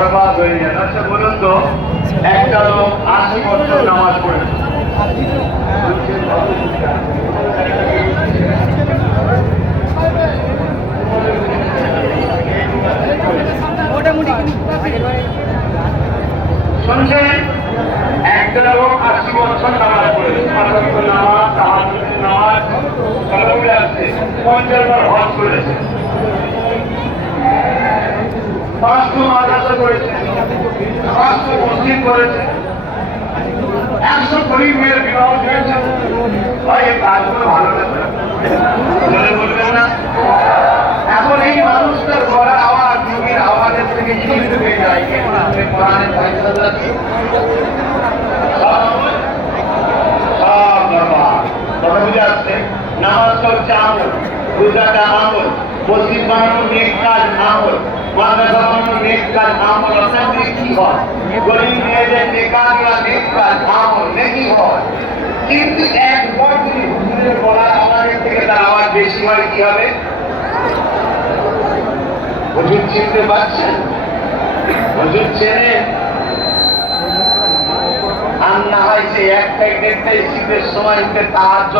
বরবাদ হয়ে যায়। আচ্ছা বলুন তো, একটা লোক 80 বছর নামাজ পড়েছে, শুনছেন? একটা লোক 80 বছর নামাজ পড়েছে, নামাজ, তাহাজ্জুদের নামাজ, তারাবির আছে, 50 বার হজ করেছে, 500 মাদ্রাসা করেছে, 500 মসজিদ করেছে, 100 গরিব মেয়ের বিবাহ দিয়েছে। ভাই এই কাজগুলো ভালো লাগবে বলবেন না? এখন এই মানুষটার গলার আওয়াজ নবীর আওয়াজের থেকে জিনিস ঢুকে যায়। কোরআনের ফয়সালা যাচ্ছে, সব বরবাদ। কথা বুঝে আসছে? নামাজটা হচ্ছে আমল, রোজাটা আমল, মসজিদ বানানোর নেক কাজ আমল, মাদ্রাসা বানানোর নেক কাজ আমল। আপনাদের কি হয়? গরিব মেয়েদের বেকাররা নেক কাজ আমল, নেকি হয়। কিন্তু একবার যদি হুজুরের গলার আওয়াজের থেকে তার আওয়াজ বেশি হয়, কি হবে? হুজুর চিনতে পারছেন? হুজুর চেনেন? আর না হয় সে একটাই দেড়টাই শীতের সময় তাহাজ্জুদ